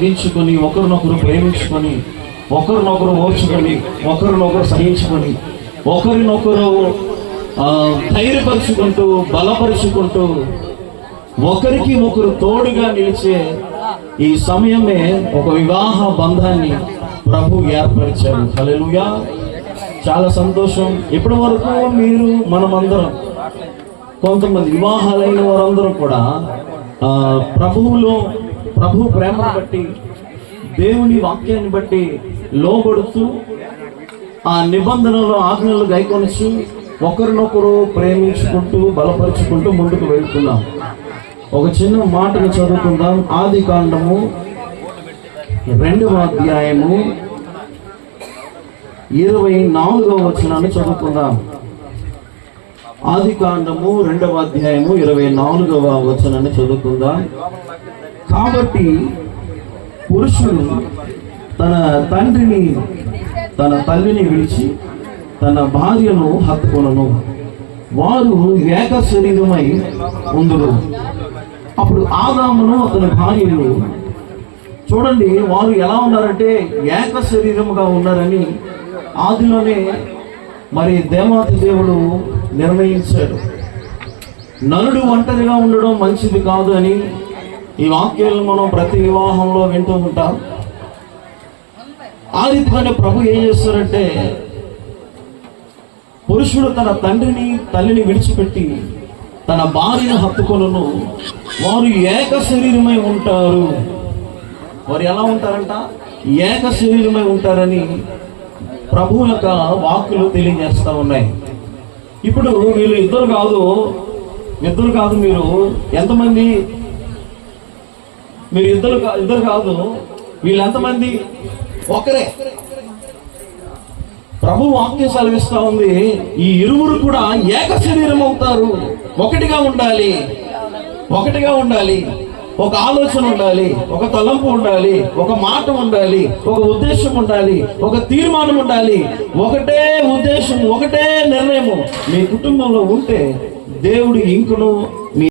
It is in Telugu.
సహించుకొని ఒకరినొకరు ప్రేమించుకొని ఒకరినొకరు ఓర్చుకొని ఒకరినొకరు సహించుకొని ఒకరినొకరు ధైర్యపరుచుకుంటూ బలపరుచుకుంటూ ఒకరికి ఒకరు తోడుగా నిలిచే ఈ సమయమే ఒక వివాహ బంధాన్ని ప్రభు ఏర్పరిచారు. హల్లెలూయా. చాలా సంతోషం. ఇప్పటి వరకు మీరు మనమందరం కొంతమంది వివాహాలైన వారందరూ కూడా ప్రభు ప్రేమను బట్టి దేవుని వాక్యాన్ని బట్టి లోబడుతూ ఆ నిబంధనలు ఆజ్ఞలు గైకొనిచి ఒకరినొకరు ప్రేమించుకుంటూ బలపరుచుకుంటూ ముందుకు వెళ్తున్నాం. ఒక చిన్న మాటను చదువుకుందాం. ఆదికాండము 2వ అధ్యాయము 24వ వచనాన్ని చదువుకుందాం. ఆదికాండము 2వ అధ్యాయము 24వ వచనాన్ని చదువుకుందాం. కాబట్టి పురుషుడు తన తండ్రిని తన తల్లిని విడిచి తన భార్యను హత్తుకొనును, వారు ఏక శరీరమై ఉందురు. అప్పుడు ఆదామును అతని భార్యను చూడండి, వారు ఎలా ఉన్నారంటే ఏక శరీరముగా ఉన్నారని ఆదిలోనే మరి దేవాతి దేవుడు నిర్ణయించాడు. నరుడు ఒంటరిగా ఉండడం మంచిది కాదు అని ఈ వాక్యాలను మనం ప్రతి వివాహంలో వింటూ ఉంటాం. ఆ రీతిగానే ప్రభు ఏం చేస్తారంటే, పురుషుడు తన తండ్రిని తల్లిని విడిచిపెట్టి తన భార్యను హత్తుకొనును, వారు ఏక శరీరమై ఉంటారు. వారు ఎలా ఉంటారంట? ఏక శరీరమై ఉంటారని ప్రభు యొక్క వాక్కులు తెలియజేస్తూ ఉన్నాయి. ఇప్పుడు వీళ్ళు ఇద్దరు కాదు. మీరు ఎంతమంది? మీరు ఇద్దరు కాదు, వీళ్ళు ఎంతమంది? ఒకరే. ప్రభు వాక్యం సెలవిస్తా ఉంది, ఈ ఇరువురు కూడా ఏక శరీరం అవుతారు. ఒకటిగా ఉండాలి. ఒక ఆలోచన ఉండాలి, ఒక తలంపు ఉండాలి, ఒక మాట ఉండాలి, ఒక ఉద్దేశం ఉండాలి, ఒక తీర్మానం ఉండాలి. ఒకటే ఉద్దేశం, ఒకటే నిర్ణయము మీ కుటుంబంలో ఉంటే దేవుడు ఇంకను